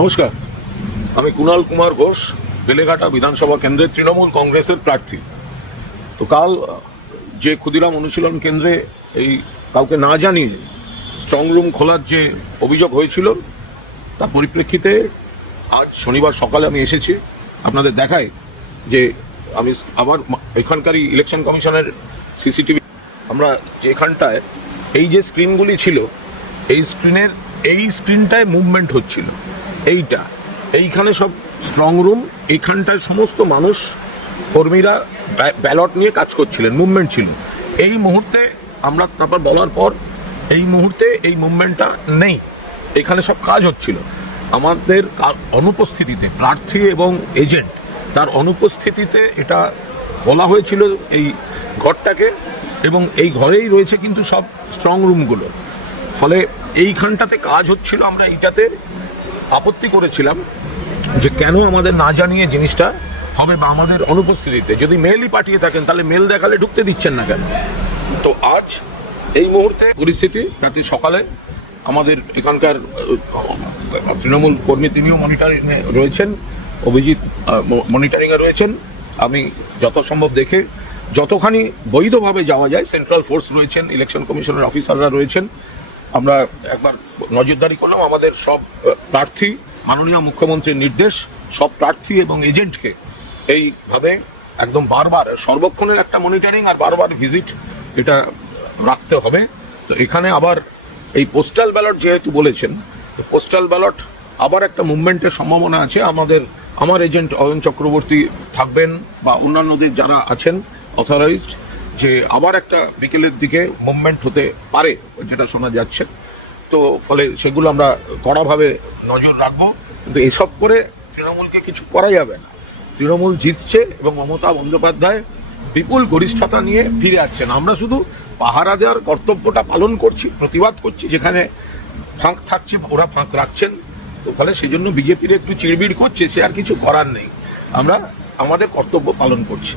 নমস্কার, আমি কুণাল কুমার ঘোষ, বেলেঘাটা বিধানসভা কেন্দ্রের তৃণমূল কংগ্রেসের প্রার্থী। তো কাল যে ক্ষুদিরাম অনুশীলন কেন্দ্রে এই কাউকে না জানিয়ে স্ট্রং রুম খোলার যে অভিযোগ হয়েছিল, তার পরিপ্রেক্ষিতে আজ শনিবার সকালে আমি এসেছি। আপনাদের দেখাই যে আমি আবার এখানকারই ইলেকশন কমিশনের সিসিটিভি, আমরা যেখানটায় এই যে স্ক্রিনগুলি ছিল, এই স্ক্রিনটায় মুভমেন্ট হচ্ছিল। এইখানে সব স্ট্রং রুম, এইখানটায় সমস্ত মানুষ কর্মীরা ব্যালট নিয়ে কাজ করছিলেন, মুভমেন্ট ছিল। এই মুহূর্তে আমরা তারপর বলার পর এই মুহূর্তে এই মুভমেন্টটা নেই, এখানে সব কাজ হচ্ছিল। আমাদের অনুপস্থিতিতে, প্রার্থী এবং এজেন্ট তার অনুপস্থিতিতে এটা বলা হয়েছিল এই ঘরটাকে, এবং এই ঘরেই রয়েছে কিন্তু সব স্ট্রং রুমগুলো। ফলে এইখানটাতে কাজ হচ্ছিল, আমরা এইটাতে আপত্তি করেছিলাম যে কেন আমাদের না জানিয়ে জিনিসটা হবে, বা আমাদের অনুপস্থিতিতে যদি মেলই পাঠিয়ে থাকেন তাহলে মেল দেখালে ঢুকতে দিচ্ছেন না কেন। তো আজ এই মুহূর্তে পরিস্থিতি, যাতে সকালে আমাদের এখানকার তৃণমূল কর্মী তিনিও মনিটরিংয়ে রয়েছেন, অভিজিৎ মনিটরিংয়ে রয়েছেন। আমি যত সম্ভব দেখে যতখানি বৈধভাবে যাওয়া যায়, সেন্ট্রাল ফোর্স রয়েছেন, ইলেকশন কমিশনের অফিসাররা রয়েছেন, আমরা একবার নজরদারি করলাম। আমাদের সব প্রার্থী, মাননীয় মুখ্যমন্ত্রীর নির্দেশ, সব প্রার্থী এবং এজেন্টকে এইভাবে একদম বারবার সর্বক্ষণের একটা মনিটরিং আর বারবার ভিজিট এটা রাখতে হবে। তো এখানে আবার এই পোস্টাল ব্যালট যেহেতু বলেছেন, তো পোস্টাল ব্যালট আবার একটা মুভমেন্টের সম্ভাবনা আছে। আমার এজেন্ট অয়ন চক্রবর্তী থাকবেন, বা অন্যান্যদের যারা আছেন অথরাইজড, যে আবার একটা বিকেলের দিকে মুভমেন্ট হতে পারে, যেটা শোনা যাচ্ছে। তো ফলে সেগুলো আমরা কড়াভাবে নজর রাখবো। কিন্তু এসব করে তৃণমূলকে কিছু করা যাবে না। তৃণমূল জিতছে এবং মমতা বন্দ্যোপাধ্যায় বিপুল গরিষ্ঠতা নিয়ে ফিরে আসছেন। আমরা শুধু পাহারা দেওয়ার কর্তব্যটা পালন করছি, প্রতিবাদ করছি। যেখানে ফাঁক থাকছে ওরা ফাঁক রাখছেন। তো ফলে সেই জন্য বিজেপির একটু চিড়বিড় করছে, সে আর কিছু করার নেই। আমরা আমাদের কর্তব্য পালন করছি।